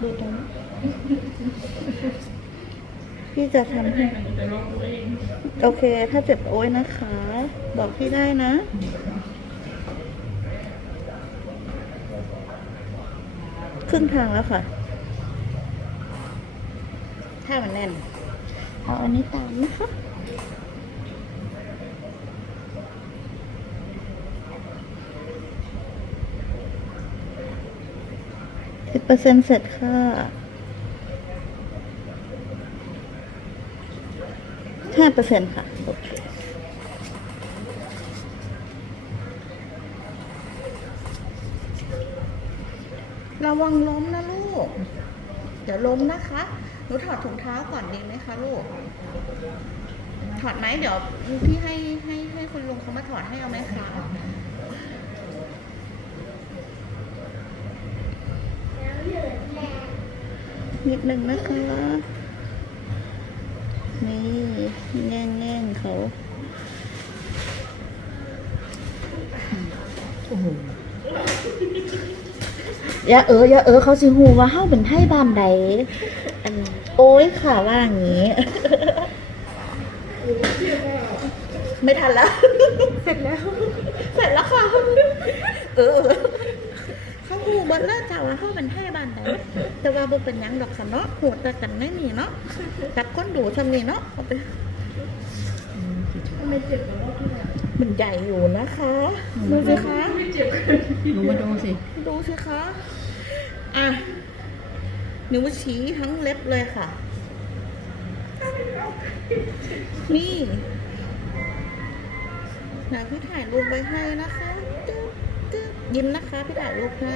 ดูตรงนี้พี่จะทำให้โอเค ถ้าเจ็บโอ้ยนะคะ บอกพี่ได้นะครึ่งทางแล้วค่ะ ถ้ามันแน่น เอาอันนี้ตามนะคะ สิบเปอร์เซ็นเสร็จค่ะ ห้าเปอร์เซ็นค่ะ โอเคระวังล้มนะลูก เดี๋ยวล้มนะคะ หนูถอดถุงเท้าก่อนดีไหมคะลูก ถอดไหมเดี๋ยวพี่ให้ให้ให้คุณลุงเขามาถอดให้เอาไหมคะ นิดนึงนะคะ นี่แง่งแง่งๆเขาอย่าเอออย่าเออเขาสิฮู้ว่าเฮาเป็นไทบ้านใดอันโอ้ยค่ะว่าอย่างนี้ ไม่ทันแล้ว เสร็จแล้ว เสร็จแล้วค่ะ เออ เขาหูเบิดแล้วจ้าว่าเขาเป็นให้บ้านไหนแต่ว่าบ่เป็นหยังดอกสำเนาะหูแต่กันไม่มีเนาะแต่คนดูทำนี่เนาะเอาไปมันใหญ่อยู่นะคะดูสิคะหนูมาดูสิดูสิคะอะนิ้วชี้ทั้งเล็บเลยค่ะ นี่เดี๋ยวพี่ถ่ายรูปไว้ให้นะคะตึ๊บตึ๊บ ยิ้มนะคะพี่ด่าลูกให้